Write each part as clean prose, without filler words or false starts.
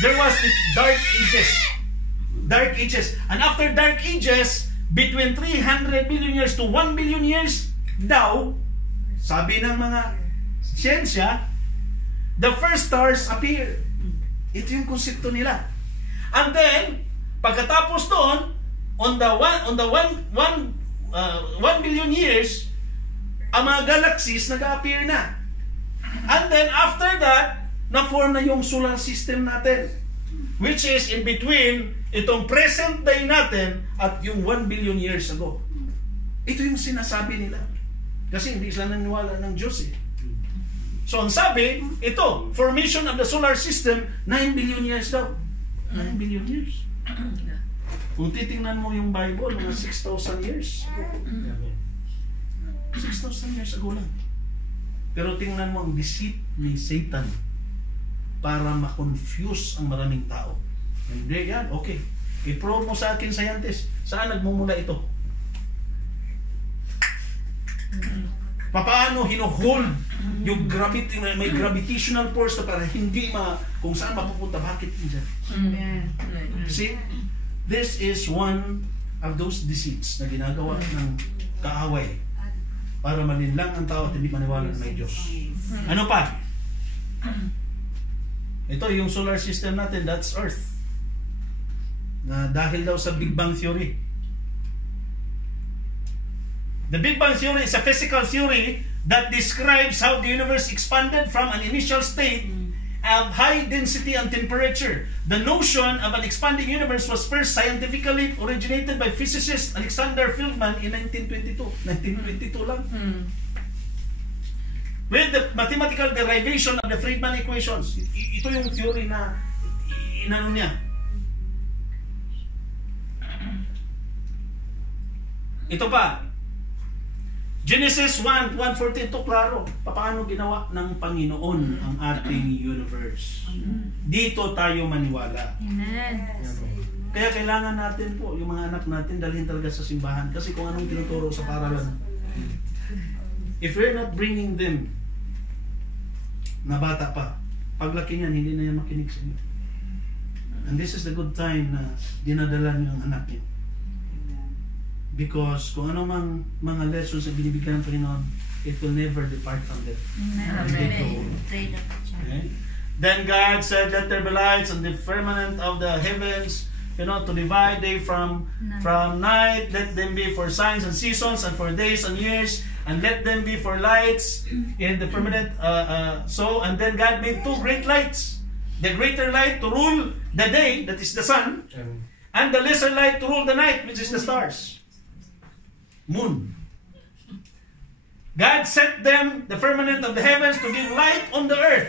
there was the Dark Ages. Dark Ages. And after Dark Ages, between 300 million years to 1 billion years daw, sabi ng mga siyensya, the first stars appear. Ito yung konsepto nila. And then, pagkatapos doon, on the 1 billion years, ang mga galaxies nag-appear na. And then, after that, na-form na yung solar system natin. Which is in between itong present day natin at yung 1 billion years ago. Ito yung sinasabi nila. Kasi hindi sila naniwala ng Diyos eh. So ang sabi, ito, formation of the solar system, 9 billion years daw. 9 billion years. Kung titingnan mo yung Bible, mga 6,000 years ago. 6,000 years ago lang. Pero tingnan mo ang deceit ni Satan para ma-confuse ang maraming tao. Hindi yan, okay. I-prove mo sa akin, scientist, saan nagmumula ito? Paano hino-hold yung gravity, may gravitational force na para hindi kung saan mapupunta, bakit dyan? See, this is one of those deceits na ginagawa ng kaaway para malinlang ang tao at hindi maniwala na may Diyos. Ano pa? Ito yung solar system natin, that's Earth. Na dahil daw sa Big Bang Theory. The Big Bang Theory is a physical theory that describes how the universe expanded from an initial state of high density and temperature. The notion of an expanding universe was first scientifically originated by physicist Alexander Fridman in 1922. 1922 lang. With the mathematical derivation of the Friedman equations. Ito yung theory na inano niya. Ito pa. Genesis 1:14, ito klaro. Paano ginawa ng Panginoon ang ating universe? Dito tayo maniwala. Amen. Kaya kailangan natin po, yung mga anak natin, dalhin talaga sa simbahan. Kasi kung anong tinuturo sa paralan, if we're not bringing them na bata pa, paglaki niyan, hindi na yan makinig sa inyo. And this is the good time na dinadala niyo ang anak niyo. Because kung ano mang mga lessons na binibigyan ng Panginoon, it will never depart from them. Okay? Then God said, let there be lights on the firmament of the heavens, to divide day from night. Let them be for signs and seasons, and for days and years, and let them be for lights in the firmament. And then God made two great lights. The greater light to rule the day, that is the sun, and the lesser light to rule the night, which is the stars. Moon. God set them, the firmament of the heavens, to give light on the earth,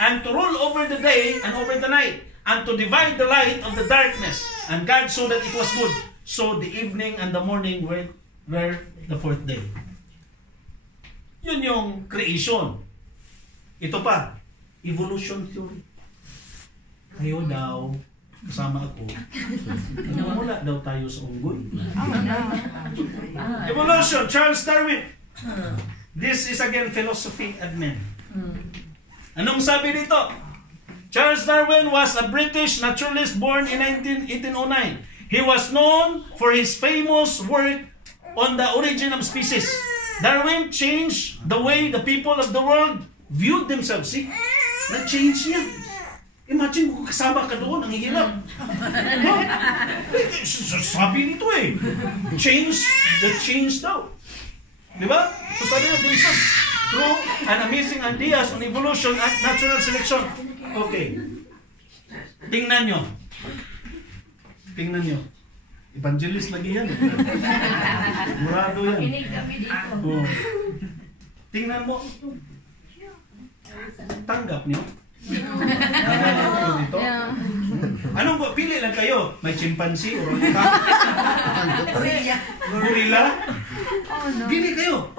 and to rule over the day and over the night, and to divide the light of the darkness. And God saw that it was good. So the evening and the morning were the fourth day. Yun yung creation. Ito pa, evolution theory. Kayo daw, kasama ako, wala daw tayo sa unggoy. Evolution, Charles Darwin. This is again philosophy of men. Anong sabi dito? Charles Darwin was a British naturalist born in 1809. He was known for his famous work on the origin of species. Darwin changed the way the people of the world viewed themselves. See? Na-change niya. Imagine kung kasama ka doon, ang hihirap. Sabi nito eh. Change daw. Diba? So sabi niya, there is through an amazing ideas on evolution and natural selection. Okay. Tingnan nyo. Evangelist lagi yan. Murado yan. Oh. Tingnan mo. Tanggap nyo. Anong po? Pili lang kayo. May chimpanzee o gorilla? Pili kayo.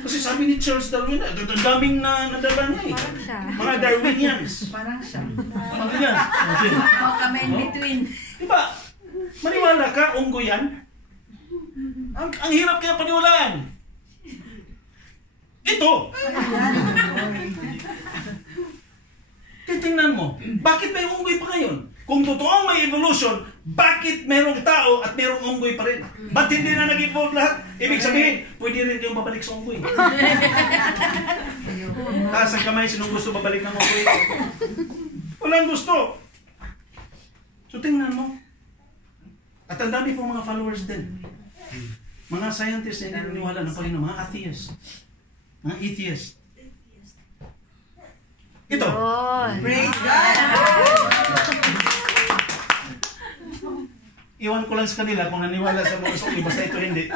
Kasi sabi ni Charles Darwin, daming na nadala niya eh. Mga Darwinians. Parang siya. Mga yan. Kami in between. Diba? Maniwala ka, unggoy yan? Ang hirap kaya paniwalaan. Ito. Titingnan mo, bakit may unggoy pa ngayon? Kung totoong may evolution, bakit merong tao at merong unggoy pa rin? Ba't hindi na nag-evolve lahat? Ibig sabihin, pwede rin kayong babalik sa unggoy. Taas ang kamay, sinong gusto babalik ng unggoy? Walang gusto. So tingnan mo. At ang dami pong mga followers din. Mga scientists na hindi naniwala ng Panginoon, mga atheists. Mga atheists. Ito. Praise God! Iwan ko lang sa kanila kung naniwala sa mga sukli, basta ito hindi.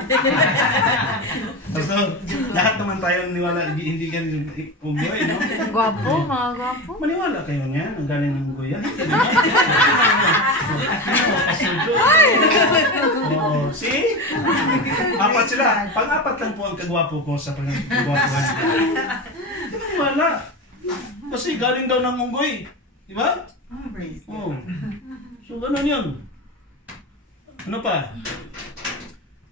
Basta lahat naman tayo naniwala, hindi ganun unggoy, no? Gwapo, mga gwapo. Maniwala kayo niyan, ang galing ng unggoy yan. Oh, see? Apat sila. Pang-apat lang po ang kagwapo ko sa pang-kagwapuan. Maniwala. Kasi galing daw ng unggoy. Di ba? Oh. So, ganun yun. Ano pa?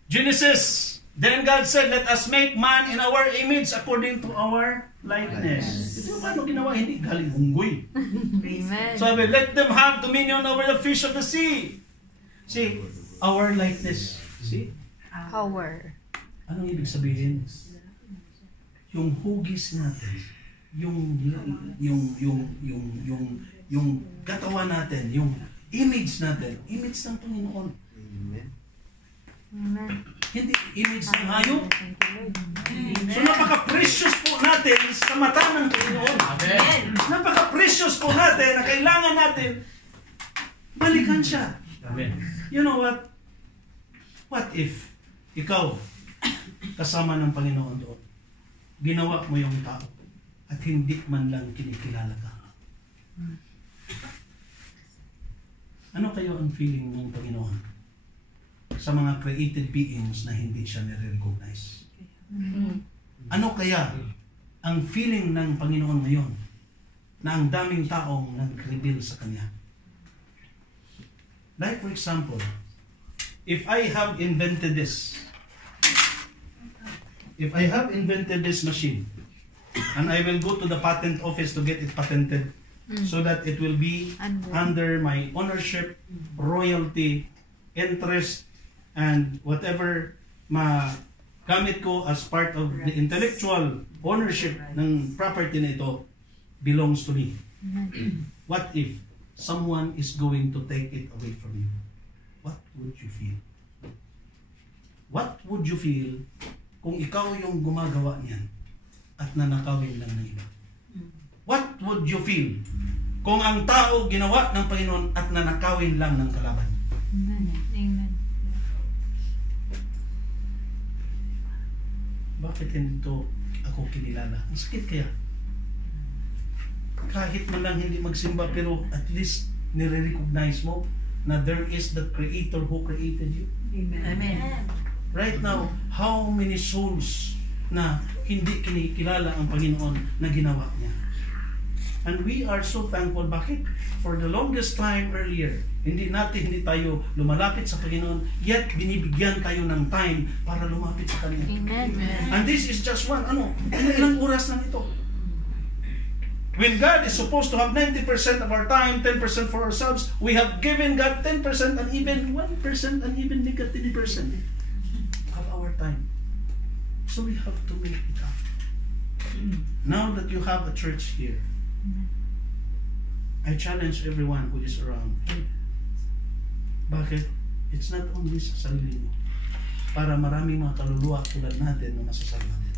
Genesis. Then God said, let us make man in our image according to our likeness. Ito paano ginawa? Hindi galing unggoy. Amen. Sabi, let them have dominion over the fish of the sea. See, our likeness. See? Power. Anong ibig sabihin? Yung hugis natin, yung katawan natin, yung image natin, image ng Panginoon. Amen. Hindi image ng hayop. Thank you, Lord. So napaka-precious po natin sa mata ng Panginoon. Amen. Napaka-precious po natin na kailangan natin balikan siya. Amen. You know what? What if ikaw kasama ng Panginoon doon, ginawa mo yung tao at hindi man lang kinikilala ka? Ano kayo ang feeling ng Panginoon sa mga created beings na hindi siya nire-recognize? Ano kaya ang feeling ng Panginoon ngayon na ang daming taong nag-reveal sa Kanya? Like for example, if I have invented this machine, and I will go to the patent office to get it patented, so that it will be under my ownership, royalty, interest, and whatever magamit ko as part of the intellectual ownership ng property na ito belongs to me. What if someone is going to take it away from you? What would you feel? What would you feel kung ikaw yung gumagawa niyan at nanakawin lang ng iba? What would you feel kung ang tao ginawa ng Panginoon at nanakawin lang ng kalaban? Amen. Amen. Bakit hindi ako kinilala? Ang sakit kaya. Kahit man lang hindi magsimba, pero at least nire-recognize mo na there is the Creator who created you. Amen. Right now, how many souls na hindi kinikilala ang Panginoon na ginawa niya? And we are so thankful. Bakit? For the longest time earlier, hindi tayo lumalapit sa Panginoon, yet binibigyan tayo ng time para lumapit sa Kanya. Amen. And this is just ilang oras lang ito. When God is supposed to have 90% of our time, 10% for ourselves, we have given God 10% and even 1% and even negative % of our time. So we have to make it up. Now that you have a church here, I challenge everyone who is around. Bakit? It's not only sa sarili mo. Para maraming mga kaluluwa tulad natin na masasama natin.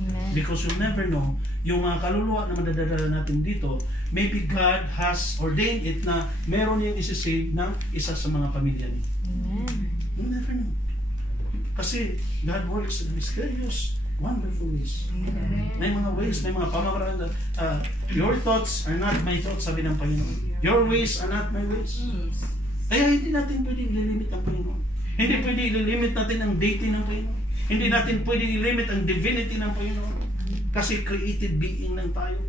Amen. Because you'll never know, yung mga kaluluwa na madadala natin dito, maybe God has ordained it na meron yung isisave ng isa sa mga pamilya niyo. Amen. You'll never know. Kasi God works in mysterious, wonderful ways. May mga ways, may mga pamamaraan. Your thoughts are not my thoughts, sabi ng Panginoon. Your ways are not my ways. Kaya hindi natin pwedeng ililimit ang Panginoon. Hindi pwedeng ililimit natin ang deity ng Panginoon. Hindi natin pwedeng ililimit ang divinity ng Panginoon. Kasi created being lang tayo.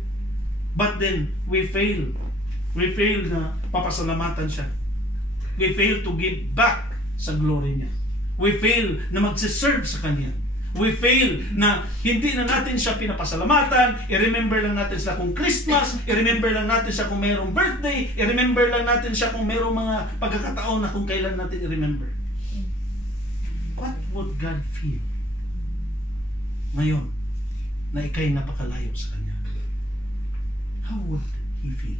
But then, we fail. We fail na papasalamatan siya. We fail to give back sa glory niya. We fail na magsiserve sa Kanya. We fail na hindi na natin siya pinapasalamatan, i-remember lang natin siya kung Christmas, i-remember lang natin siya kung mayroong birthday, i-remember lang natin siya kung mayroong mga pagkakataon na kung kailan natin i-remember. What would God feel ngayon na ikay napakalayo sa Kanya? How would He feel?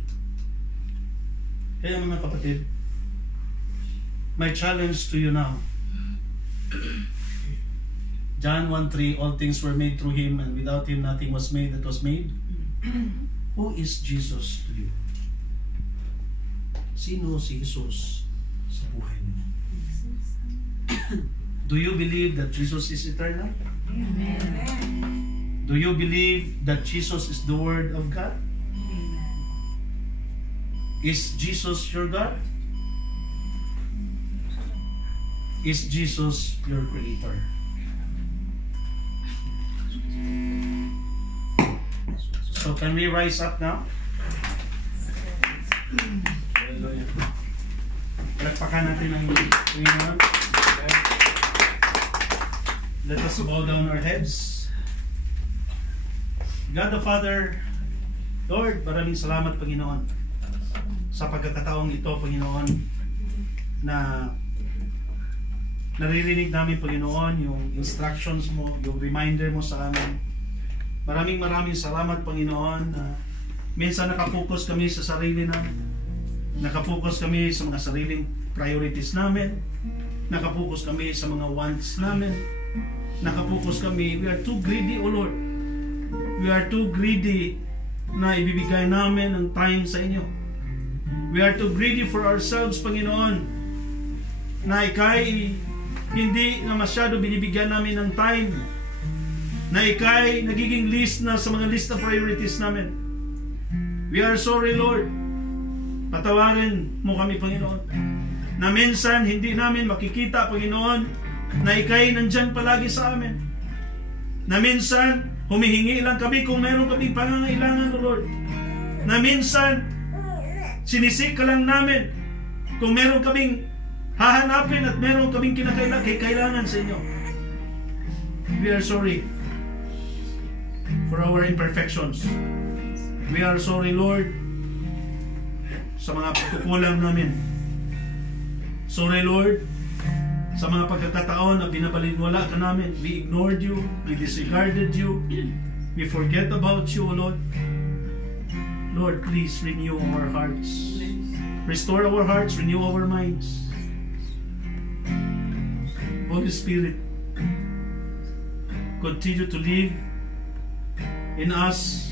Kaya mga kapatid, my challenge to you now, John 1:3, all things were made through Him, and without Him nothing was made that was made. Who is Jesus to you? Sino si Jesus sa buhay niyo? Do you believe that Jesus is eternal? Amen. Do you believe that Jesus is the Word of God? Is Jesus your God? Is Jesus your Creator? So can we rise up now? Palakpakan natin ang Panginoon. Let us bow down our heads. God the Father, Lord, maraming salamat, Panginoon, sa pagkakataong ito, Panginoon, na naririnig namin, Panginoon, yung instructions mo, yung reminder mo sa amin. Maraming salamat, Panginoon, na minsan nakafocus kami sa sarili namin. Nakafocus kami sa mga sariling priorities namin. Nakafocus kami sa mga wants namin. Nakafocus kami. We are too greedy, O Lord. We are too greedy na ibibigay namin ang time sa inyo. We are too greedy for ourselves, Panginoon, na ikay hindi na masyado binibigyan namin ng time, na ikay nagiging list na sa mga list of priorities namin. We are sorry, Lord. Patawarin mo kami, Panginoon, na minsan hindi namin makikita, Panginoon, na ikay nandyan palagi sa amin. Na minsan humihingi lang kami kung meron kami pangangailangan, O Lord. Na minsan sinisik ka lang namin kung meron kaming hahanapin at meron kaming kailangan sa inyo. We are sorry for our imperfections. We are sorry, Lord, sa mga pagkukulang namin. Sorry, Lord, sa mga pagkakataon na binabalingwala ka namin. We ignored you, we disregarded you, we forget about you, O Lord. Lord, please renew our hearts. Restore our hearts, renew our minds. Holy Spirit, continue to live in us.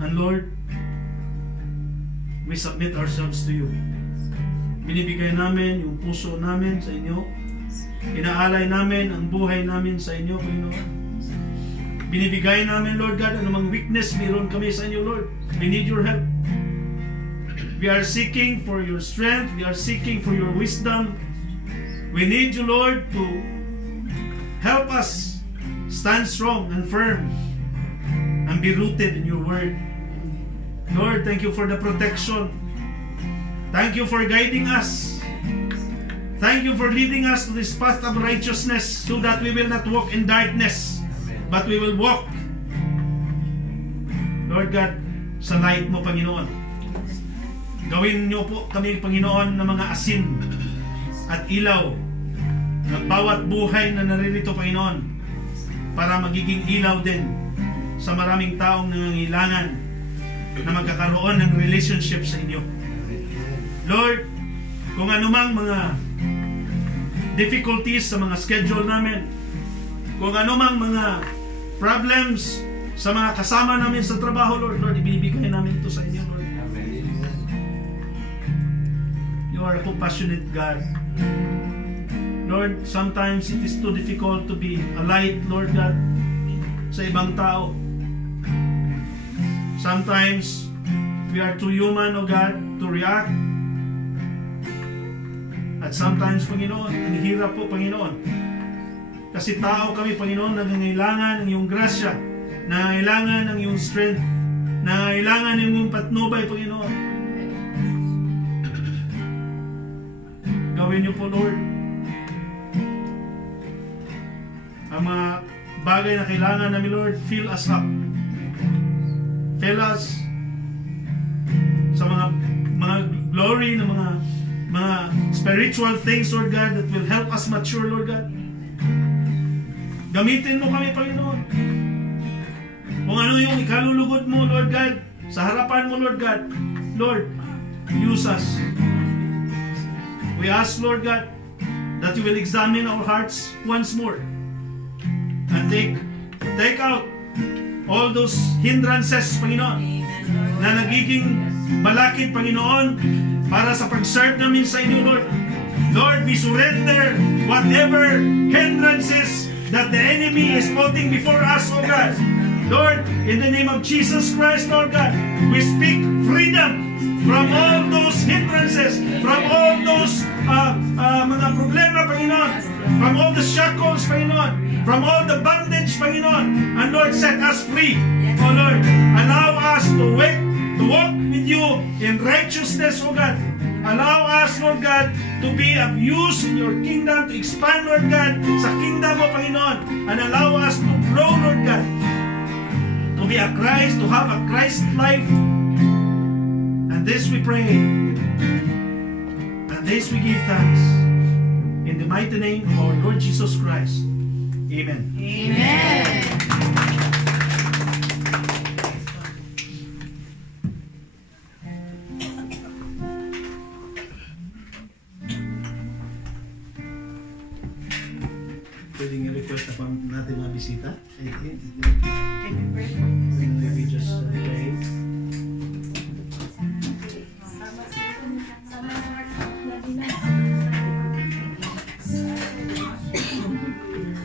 And Lord, we submit ourselves to you. Binibigay namin yung puso namin sa inyo. Inaalay namin ang buhay namin sa inyo, Panginoon. Binibigay namin, Lord God, anumang weakness meron kami sa inyo, Lord. We need your help. We are seeking for your strength. We are seeking for your wisdom. We need you, Lord, to help us stand strong and firm and be rooted in your word. Lord, thank you for the protection. Thank you for guiding us. Thank you for leading us to this path of righteousness so that we will not walk in darkness, but we will walk, Lord God, sa light mo, Panginoon. Gawin niyo po kami, Panginoon, na mga asin at ilaw ng bawat buhay na naririto, Panginoon, para magiging ilaw din sa maraming taong nangangailangan na magkakaroon ng relationship sa inyo. Lord, kung anumang mga difficulties sa mga schedule namin, kung anumang mga problems sa mga kasama namin sa trabaho, Lord, ibibigay namin ito sa inyo, Lord. You are a compassionate God. Lord, sometimes it is too difficult to be a light, Lord God, sa ibang tao. Sometimes we are too human, O God, to react. At sometimes, Panginoon, ang hirap po, Panginoon. Kasi tao kami, Panginoon, nangangailangan ng iyong grasya, nangangailangan ng iyong strength, nangangailangan ng iyong patnubay, Panginoon. Gawin niyo po, Lord, ang mga bagay na kailangan namin, Lord. Fill us up. Fill us sa mga glory na mga spiritual things, Lord God, that will help us mature, Lord God. Gamitin mo kami, Panginoon. Kung ano yung ikalulugod mo, Lord God, sa harapan mo, Lord God, Lord, use us. We ask, Lord God, that you will examine our hearts once more and take out all those hindrances, Panginoon, na nagiging balakid, Panginoon, para sa pag-serve namin sa inyo, Lord. Lord, we surrender whatever hindrances that the enemy is putting before us, oh God. Lord, in the name of Jesus Christ, Lord God, we speak freedom from all those hindrances, from all those mga problema, Panginoon, from all the shackles, Panginoon, from all the bondage, Panginoon. And Lord, set us free. Oh Lord, allow us to walk with you in righteousness, oh God. Allow us, Lord God, to be of use in your kingdom, to expand, Lord God, sa kingdom mo, Panginoon. And allow us to grow, Lord God, to be a Christ, to have a Christ life. And this we pray. And this we give thanks. In the mighty name of our Lord Jesus Christ. Amen. Amen. Pwedeng i-request na natin mga bisita. Can we pray? Maybe just pray.